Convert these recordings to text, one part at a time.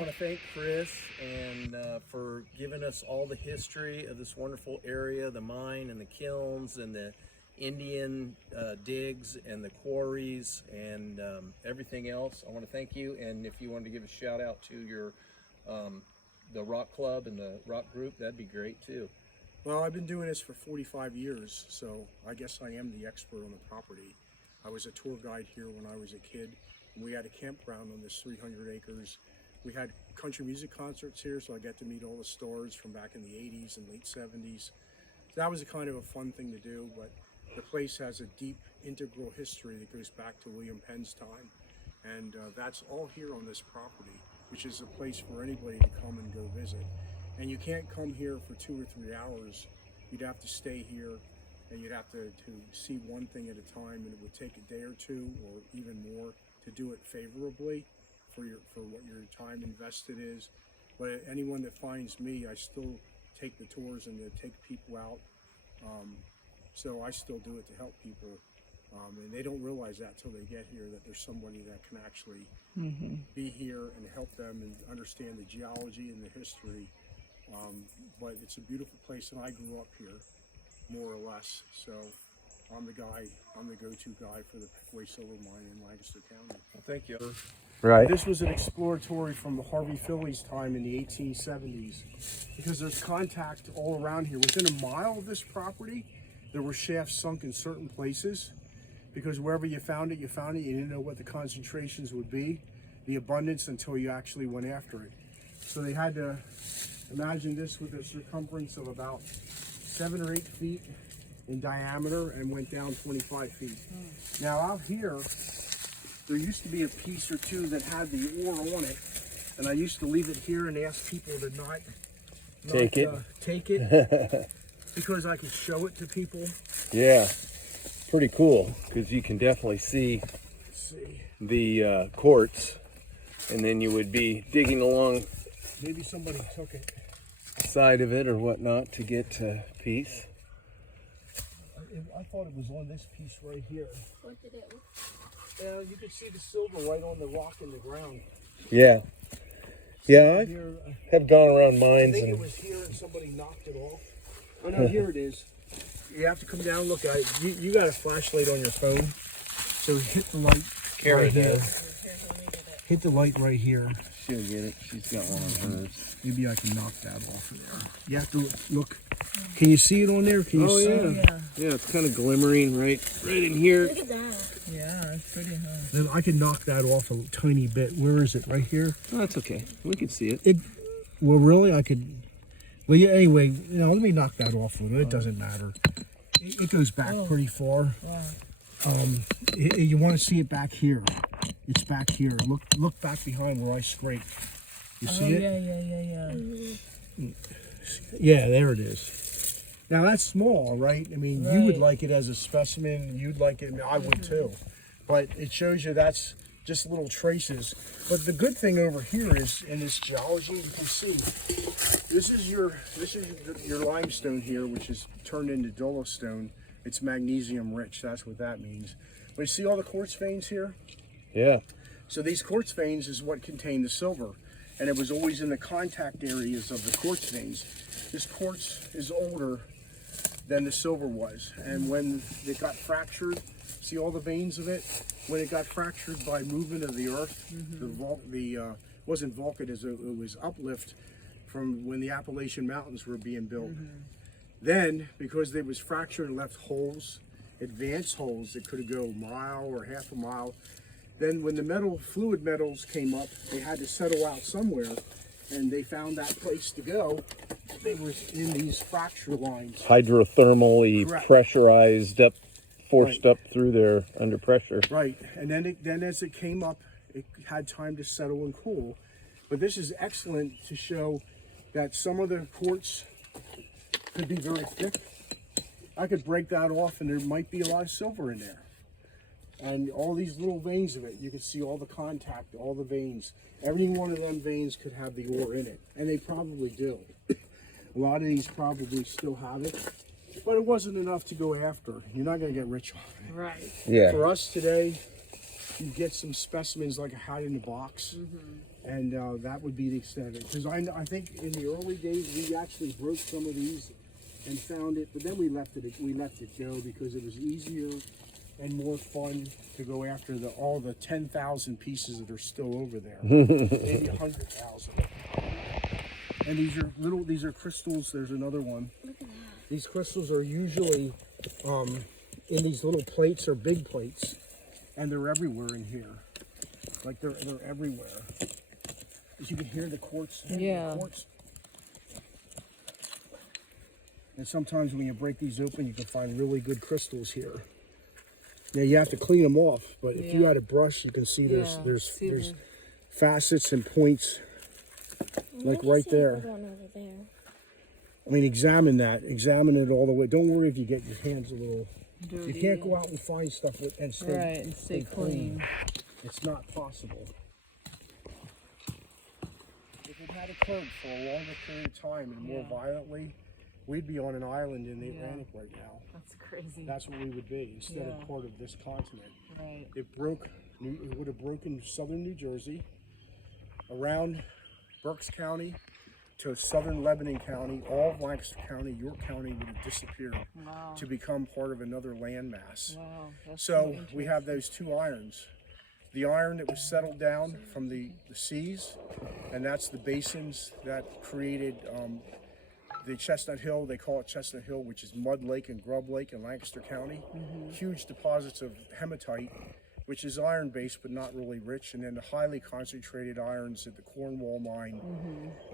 want to thank Chris and for giving us all the history of this wonderful area, the mine and the kilns and the Indian digs and the quarries and everything else. I want to thank you, and if you wanted to give a shout out to your the rock club and the rock group, that'd be great too. Well, I've been doing this for 45 years, so I guess I am the expert on the property. I was a tour guide here when I was a kid. We had a campground on this 300 acres. We had country music concerts here, so I got to meet all the stars from back in the 80s and late 70s. So that was a kind of a fun thing to do, but the place has a deep integral history that goes back to William Penn's time. And that's all here on this property, which is a place for anybody to come and go visit. And you can't come here for 2 or 3 hours. You'd have to stay here, and you'd have to see one thing at a time, and it would take a day or two or even more to do it favorably for what your time invested is. But anyone that finds me, I still take the tours and take people out. So I still do it to help people. And they don't realize that till they get here, that there's somebody that can actually be here and help them and understand the geology and the history. But it's a beautiful place, and I grew up here, more or less. So I'm the go-to guy for the Pegmatite silver mine in Lancaster County. Well, thank you. Right. This was an exploratory from the Harvey Phillies time in the 1870s, because there's contact all around here. Within a mile of this property, there were shafts sunk in certain places, because wherever you found it, you didn't know what the concentrations would be, the abundance, until you actually went after it. So they had to imagine this with a circumference of about 7 or 8 feet in diameter and went down 25 feet. Now out here, there used to be a piece or two that had the ore on it, and I used to leave it here and ask people to not take it because I could show it to people. Yeah, pretty cool, because you can definitely see the quartz, and then you would be digging along Maybe somebody took it. side of it or whatnot to get a piece. I thought it was on this piece right here. What did it look Yeah, you could see the silver right on the rock in the ground. Yeah. Yeah, Here, I have gone around I mines think it and was here and somebody knocked it off. Oh no, here it is. You have to come down and look at it. You got a flashlight on your phone, so hit the light right here. Hit the light right here. she'll get it. She's got one of hers. Maybe I can knock that off of there. You have to look. Can you see it on there? Can you see it? Yeah, it's kind of glimmering right in here. Look at that. Yeah, it's pretty high. Then I can knock that off a tiny bit. Where is it? Right here? Oh, that's okay. We can see it. Well, really, I could. Well, yeah. Anyway, let me knock that off a little. It doesn't matter. It goes back pretty far. Wow. You want to see it back here? It's back here. Look back behind where I scraped. You see it? Yeah. Yeah, there it is. Now that's small, right? I mean, you would like it as a specimen. You'd like it. I mean, I would too. But it shows you that's just little traces. But the good thing over here is in this geology, you can see this is your limestone here, which is turned into dolostone. It's magnesium rich. That's what that means. But you see all the quartz veins here? Yeah. So these quartz veins is what contain the silver, and it was always in the contact areas of the quartz veins. This quartz is older than the silver was, and when it got fractured, see all the veins of it? When it got fractured by movement of the earth, wasn't volcanism, it was uplift from when the Appalachian Mountains were being built. Then, because it was fractured and left holes, advanced holes that could go a mile or half a mile, then when the fluid metals came up, they had to settle out somewhere, and they found that place to go. They were in these fracture lines. Hydrothermally Correct. pressurized up, forced up through there under pressure. Right, and then as it came up, it had time to settle and cool. But this is excellent to show that some of the quartz could be very thick. I could break that off, and there might be a lot of silver in there. And all these little veins of it, you can see all the contact, all the veins. Every one of them veins could have the ore in it, and they probably do. A lot of these probably still have it, but it wasn't enough to go after. You're not going to get rich on it. Right. Yeah. For us today, you get some specimens like a hat in the box, And that would be the extent of it. Because I think in the early days we actually broke some of these and found it, but then we left it go because it was easier and more fun to go after all the 10,000 pieces that are still over there, maybe 100,000. And these are crystals. There's another one. These crystals are usually in these little plates or big plates, and they're everywhere in here. Like they're everywhere. As you can hear the quartz. Yeah. The quartz. And sometimes when you break these open, you can find really good crystals here. Now you have to clean them off, but if you had a brush, you can see there's facets and points, like right there. I mean, examine it all the way. Don't worry if you get your hands a little. Dirty. You can't go out and find stuff and stay clean. It's not possible. If it had occurred for a longer period of time and more violently, we'd be on an island in the Atlantic right now. That's crazy. That's what we would be instead of part of this continent. Right. It would have broken southern New Jersey, around Berks County to southern Lebanon County. All of Lancaster County, York County would have disappeared to become part of another landmass. Wow. So we have those two irons. The iron that was settled down from the seas, and that's the basins that created the Chestnut Hill. They call it Chestnut Hill, which is Mud Lake and Grub Lake in Lancaster County. Huge deposits of hematite, which is iron-based but not really rich, and then the highly concentrated irons at the Cornwall mine,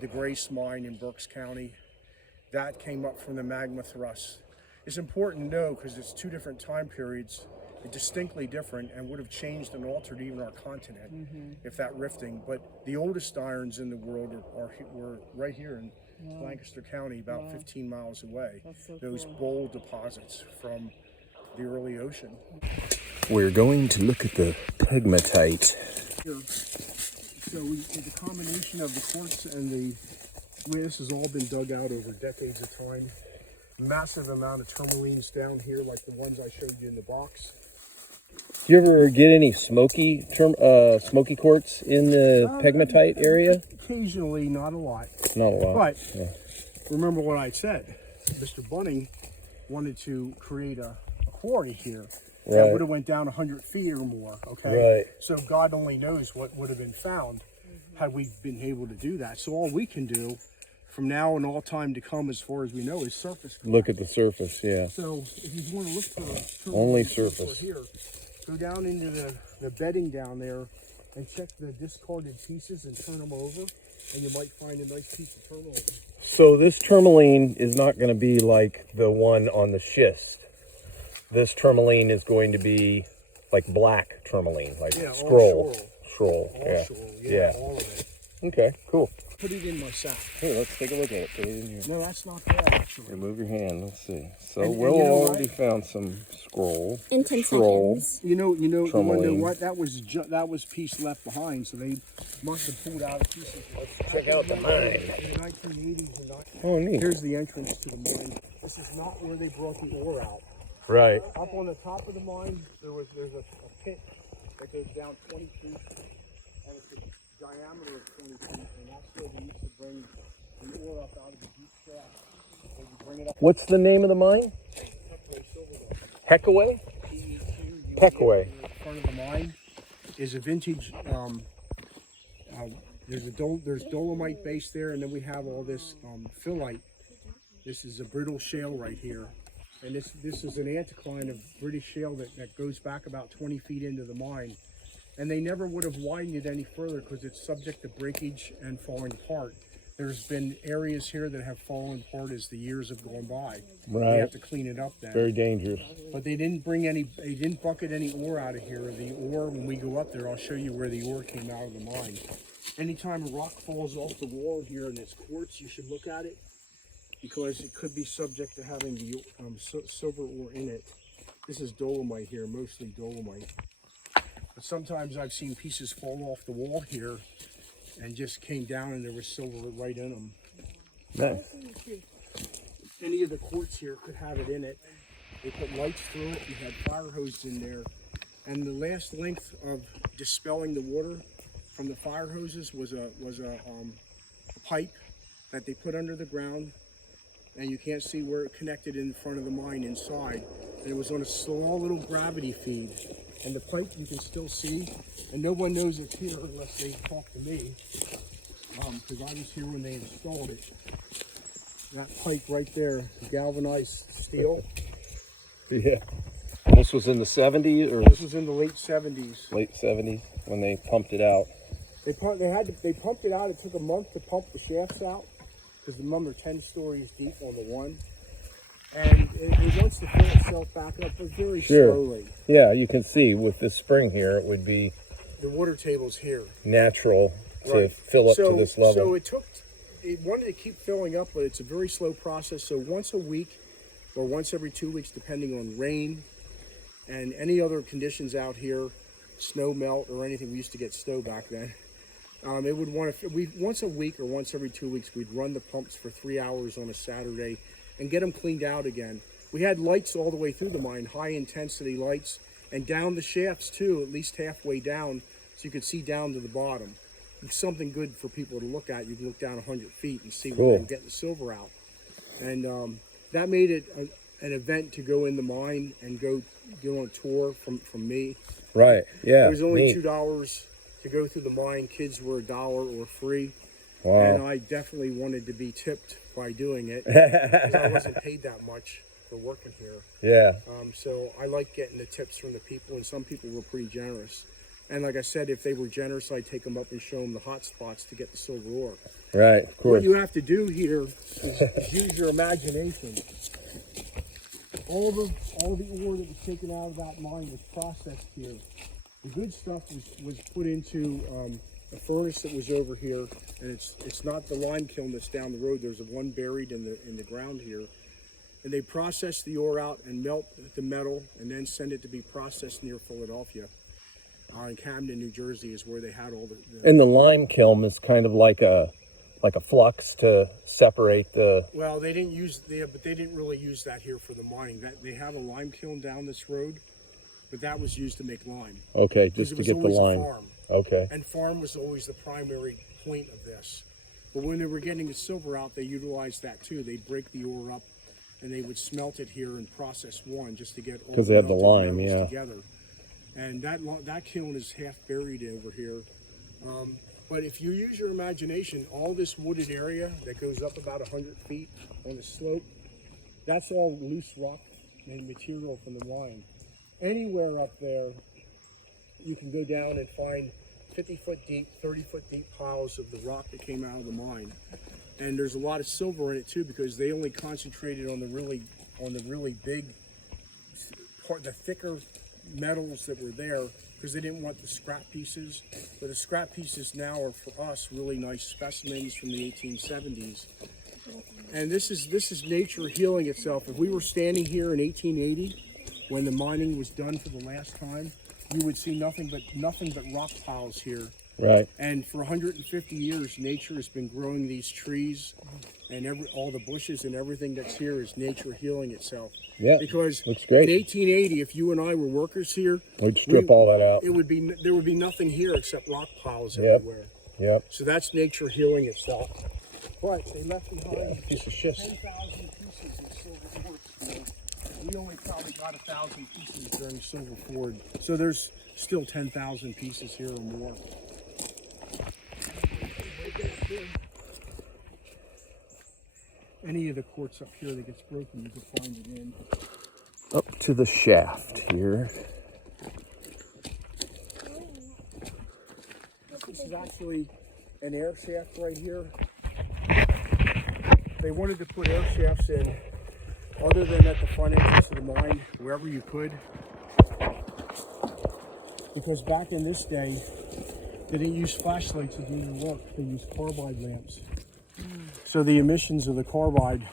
the Grace mine in Berks County. That came up from the magma thrust. It's important to know because it's two different time periods, distinctly different, and would have changed and altered even our continent if that rifting. But the oldest irons in the world were right here in Lancaster County, about 15 miles away. Those bold deposits from the early ocean. We're going to look at the pegmatite. Here. So the combination of the quartz and the way this has all been dug out over decades of time. Massive amount of tourmalines down here, like the ones I showed you in the box. Do you ever get any smoky quartz in the pegmatite area? Occasionally, not a lot. Not a lot. But remember what I said. Mr. Bunning wanted to create a quarry here. That would have went down 100 feet or more, okay? Right. So God only knows what would have been found had we been able to do that. So all we can do from now and all time to come, as far as we know, is surface. Look at the surface, yeah. So if you want to look for Only surface. here, go down into the bedding down there and check the discarded pieces and turn them over, and you might find a nice piece of tourmaline. So this tourmaline is not going to be like the one on the schist. This tourmaline is going to be like black tourmaline, like scroll. All Yeah. yeah, all of it. Okay, cool. Put it in my sack. Here, let's take a look at it. Put it in here. No, that's not bad, actually. Here, move your hand. Let's see. So And Will you know already what? found some scroll. In 10 Scroll. seconds. You know Tourmaline. what? That was piece left behind, so they must have pulled out pieces. Let's check out the mine. In the 1980s and Oh, neat. here's the entrance to the mine. This is not where they brought the ore out. Right. Up on the top of the mine, there's a pit that goes down 20 feet, and it's a diameter of 20 feet, and that's where they used to bring the ore up out of the deep shaft. They would bring it up. What's the name of the mine? Heckaway? Heckaway. In front of the mine is a vintage. There's Dolomite base there, and then we have all this phyllite. This is a brittle shale right here. And this is an anticline of British shale that goes back about 20 feet into the mine. And they never would have widened it any further because it's subject to breakage and falling apart. There's been areas here that have fallen apart as the years have gone by. Right. They have to clean it up then. Very dangerous. But they didn't bucket any ore out of here. The ore, when we go up there, I'll show you where the ore came out of the mine. Anytime a rock falls off the wall here and it's quartz, you should look at it, because it could be subject to having the silver ore in it. This is dolomite here, mostly dolomite. But sometimes I've seen pieces fall off the wall here and just came down and there was silver right in them. Nice. Any of the quartz here could have it in it. They put lights through it, we had fire hoses in there. And the last length of dispelling the water from the fire hoses was a pipe that they put under the ground, and you can't see where it connected in front of the mine inside. And it was on a small little gravity feed. And the pipe you can still see, and no one knows it's here unless they talk to me, because I was here when they installed it. That pipe right there, galvanized steel. Yeah. This was in the 70s or This was in the late 70s. late 70s when they pumped it out. They pumped it out. It took a month to pump the shafts out because the them are 10 stories deep on the one. And it wants to fill itself back up, but very slowly. Yeah, you can see with this spring here, it would be The water table's here. natural to Right. fill up to this level. So it wanted to keep filling up, but it's a very slow process. So once a week or once every 2 weeks, depending on rain and any other conditions out here, snow melt or anything. We used to get snow back then. It would want to, once a week or once every 2 weeks, we'd run the pumps for 3 hours on a Saturday and get them cleaned out again. We had lights all the way through the mine, high intensity lights, and down the shafts too, at least halfway down, so you could see down to the bottom. It's something good for people to look at. You can look down 100 feet and see where they're getting the silver out. And that made it an event to go in the mine and go on a tour from me. Right, yeah. It was only neat. $2 to go through the mine. Kids were $1 or free. Wow. And I definitely wanted to be tipped by doing it because I wasn't paid that much for working here. Yeah. So I like getting the tips from the people, and some people were pretty generous. And like I said, if they were generous, I'd take them up and show them the hot spots to get the silver ore. Right, of What course. you have to do here is use your imagination. All the ore that was taken out of that mine was processed here. The good stuff was put into a furnace that was over here, and it's not the lime kiln that's down the road. There's one buried in the ground here, and they process the ore out and melt the metal, and then send it to be processed near Philadelphia. In Camden, New Jersey, is where they had all the And the lime kiln is kind of like a flux to separate the. Well, they didn't really use that here for the mining. That they have a lime kiln down this road, but that was used to make lime. Okay, Because just it to was get the always a lime. farm. Okay. And farm was always the primary point of this. But when they were getting the silver out, they utilized that too. They'd break the ore up, and they would smelt it here and process one just to get all 'Cause they had the melted lime, metals yeah. together. And that kiln is half buried over here. But if you use your imagination, all this wooded area that goes up about 100 feet on the slope, that's all loose rock and material from the mine. Anywhere up there, you can go down and find 50-foot deep, 30-foot deep piles of the rock that came out of the mine. And there's a lot of silver in it too, because they only concentrated on the really big part, the thicker metals that were there, because they didn't want the scrap pieces. But the scrap pieces now are for us really nice specimens from the 1870s. And this is nature healing itself. If we were standing here in 1880, when the mining was done for the last time, you would see nothing but rock piles here. Right. And for 150 years, nature has been growing these trees, and all the bushes and everything that's here is nature healing itself. Yeah. Because looks great. in 1880, if you and I were workers here, We'd strip all that out. there would be nothing here except rock piles Yep. everywhere. Yep. So that's nature healing itself. But they left behind A piece of shit. 10,000 pieces of silver quartz. We only probably got 1,000 pieces during Silver Ford. So there's still 10,000 pieces here or more. Any of the quartz up here that gets broken, you can find it in. Up to the shaft here. This is actually an air shaft right here. They wanted to put air shafts in other than at the front entrance of the mine, wherever you could. Because back in this day, they didn't use flashlights to do their work. They used carbide lamps. So the emissions of the carbide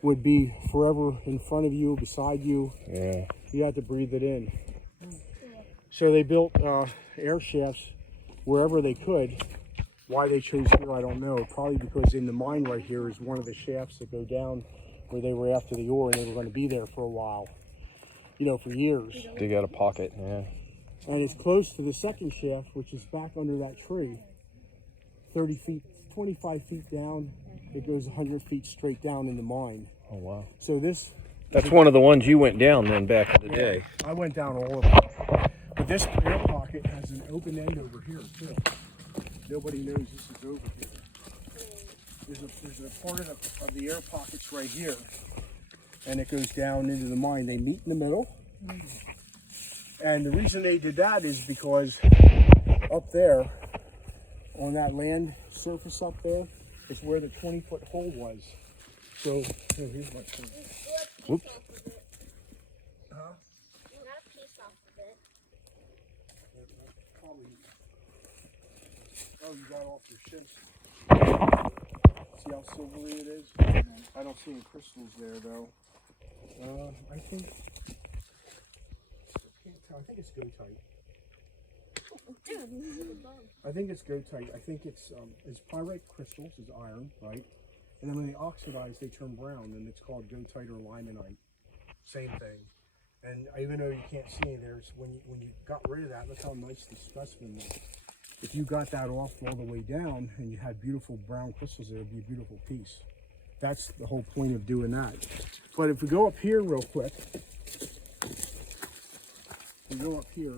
would be forever in front of you, beside you. Yeah. You had to breathe it in. So they built air shafts wherever they could. Why they chose here, I don't know. Probably because in the mine right here is one of the shafts that go down where they were after the ore, and they were going to be there for a while. You know, for years. Dig out a pocket, yeah. And it's close to the second shaft, which is back under that tree. 30 feet, 25 feet down, it goes 100 feet straight down in the mine. Oh, wow. So this... That's one of the ones you went down then back in the day. I went down all of them. But this air pocket has an open end over here, too. Nobody knows this is over here. There's a part of the air pockets right here, and it goes down into the mine. They meet in the middle. And the reason they did that is because up there, on that land surface up there, is where the 20-foot hole was. So, here's my phone. Whoops. Huh? You got a piece off of it. Probably. Oh, you got off your shifts. See how silvery it is? I don't see any crystals there, though. I think it's goethite. I think it's goethite. I think it's pyrite crystals, is iron, right? And then when they oxidize, they turn brown, and it's called goethite or limonite. Same thing. And even though you can't see it, there's when you got rid of that, look how nice the specimen was. If you got that off all the way down and you had beautiful brown crystals, it would be a beautiful piece. That's the whole point of doing that. But if we go up here real quick, we go up here.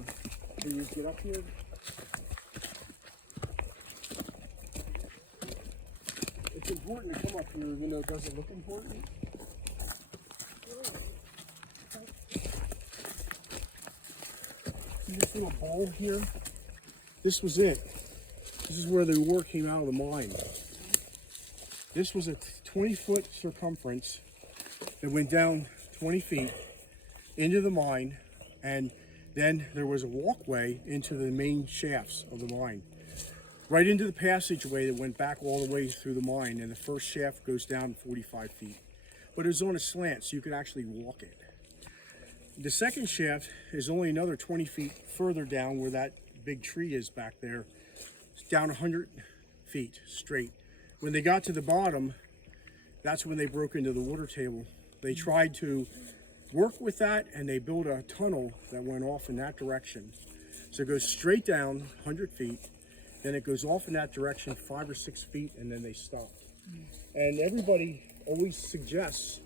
Can you get up here? It's important to come up here even though it doesn't look important. See this little bowl here? This was it. This is where the ore came out of the mine. This was a 20-foot circumference that went down 20 feet into the mine, and then there was a walkway into the main shafts of the mine. Right into the passageway that went back all the way through the mine, and the first shaft goes down 45 feet. But it was on a slant, so you could actually walk it. The second shaft is only another 20 feet further down where that big tree is back there. It's down 100 feet straight. When they got to the bottom, that's when they broke into the water table. They tried to work with that, and they built a tunnel that went off in that direction. So it goes straight down 100 feet, then it goes off in that direction 5 or 6 feet, and then they stop. And everybody always suggests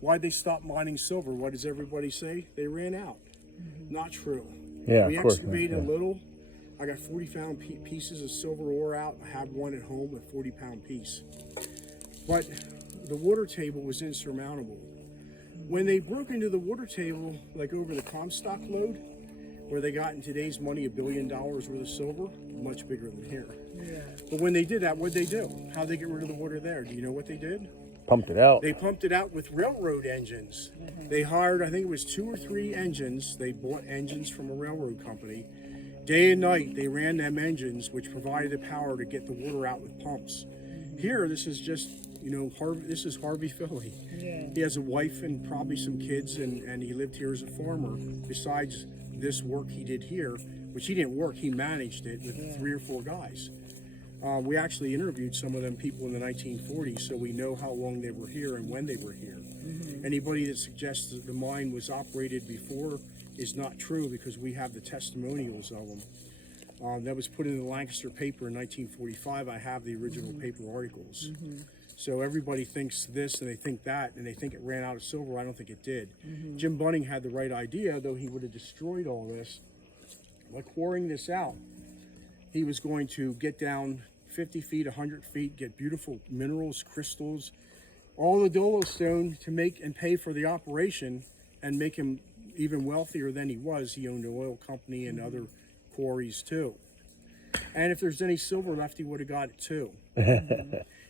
why they stopped mining silver. What does everybody say? They ran out. Not true. Yeah, we of course. excavated a little. I got 40-pound pieces of silver ore out. I have one at home, a 40-pound piece. But the water table was insurmountable. When they broke into the water table, like over the Comstock lode, where they got in today's money $1 billion worth of silver, much bigger than here. Yeah. But when they did that, what'd they do? How'd they get rid of the water there? Do you know what they did? Pumped it out. They pumped it out with railroad engines. They hired, I think it was 2 or 3 engines. They bought engines from a railroad company. Day and night, they ran them engines, which provided the power to get the water out with pumps. Here, this is just, this is Harvey Philly. Yeah. He has a wife and probably some kids, and he lived here as a farmer. Besides this work he did here, which he didn't work, he managed it with 3 or 4 guys. We actually interviewed some of them people in the 1940s, so we know how long they were here and when they were here. Anybody that suggests that the mine was operated before is not true, because we have the testimonials of them. That was put in the Lancaster paper in 1945. I have the original paper articles. So everybody thinks this and they think that, and they think it ran out of silver. I don't think it did. Jim Bunning had the right idea, though he would have destroyed all this. By quarrying this out, he was going to get down 50 feet, 100 feet, get beautiful minerals, crystals, all the dolostone to make and pay for the operation and make him even wealthier than he was. He owned an oil company and other quarries too. And if there's any silver left, he would have got it too.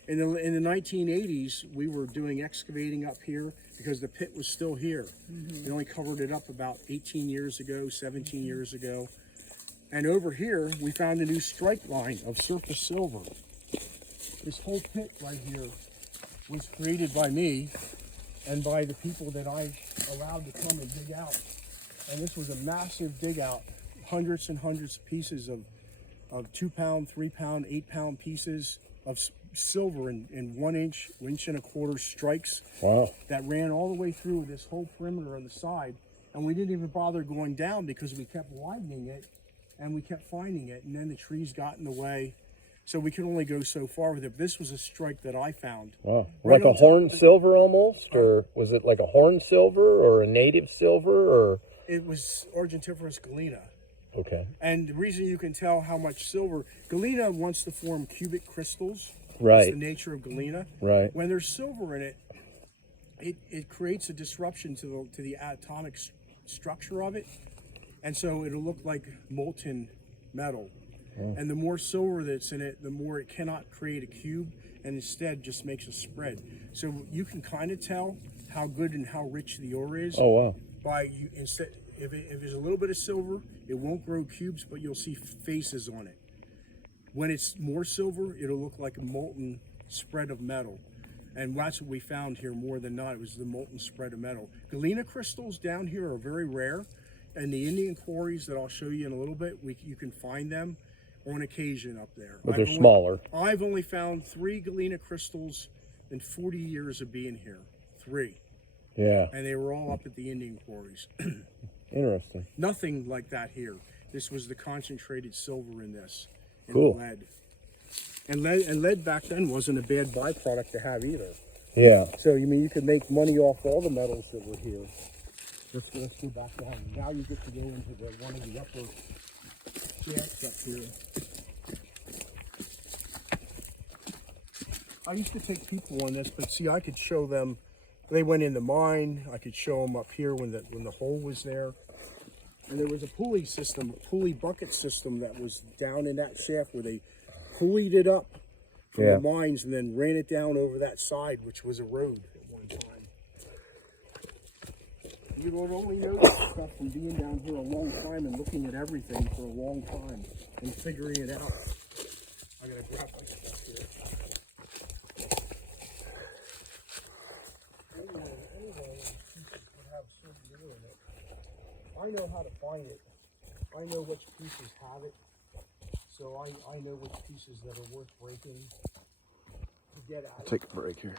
In the 1980s, we were doing excavating up here because the pit was still here. They only covered it up about 18 years ago, 17 years ago. And over here, we found a new strike line of surface silver. This whole pit right here was created by me and by the people that I allowed to come and dig out. And this was a massive dig out, hundreds and hundreds of pieces of 2-pound, 3-pound, 8-pound pieces of silver in 1 inch, 1.25 inch strikes. Wow. That ran all the way through this whole perimeter on the side. And we didn't even bother going down because we kept widening it and we kept finding it. And then the trees got in the way. So we could only go so far with it. This was a strike that I found. Oh, Right like a on top horn of the- silver almost, or was it like a horn silver or a native silver, or? It was Argentiferous galena. Okay. And the reason you can tell how much silver, galena wants to form cubic crystals. Right. That's the nature of galena. Right. When there's silver in it, it creates a disruption to the atomic structure of it. And so it'll look like molten metal. And the more silver that's in it, the more it cannot create a cube, and instead just makes a spread. So you can kind of tell how good and how rich the ore is Oh, wow. by you instead. If there's a little bit of silver, it won't grow cubes, but you'll see faces on it. When it's more silver, it'll look like a molten spread of metal. And that's what we found here more than not. It was the molten spread of metal. Galena crystals down here are very rare. And the Indian quarries that I'll show you in a little bit, you can find them on occasion up there. But they're smaller. I've only found 3 Galena crystals in 40 years of being here. 3. Yeah. And they were all up at the Indian quarries. Interesting. Nothing like that here. This was the concentrated silver in this. And Cool. lead back then wasn't a bad byproduct to have either. Yeah. So you could make money off all the metals that were here. Let's go back down. Now you get to go into one of the upper shafts up here. I used to take people on this, but see, I could show them. They went in the mine. I could show them up here when the hole was there. And there was a pulley system, a pulley bucket system that was down in that shaft where they pulleyed it up from Yeah. the mines and then ran it down over that side, which was a road at one time. You would only know this stuff from being down here a long time and looking at everything for a long time and figuring it out. I gotta grab my stuff here. Anyway, these pieces would have silver in it. I know how to find it. I know which pieces have it. So I know which pieces that are worth breaking to get at it. Take a break here.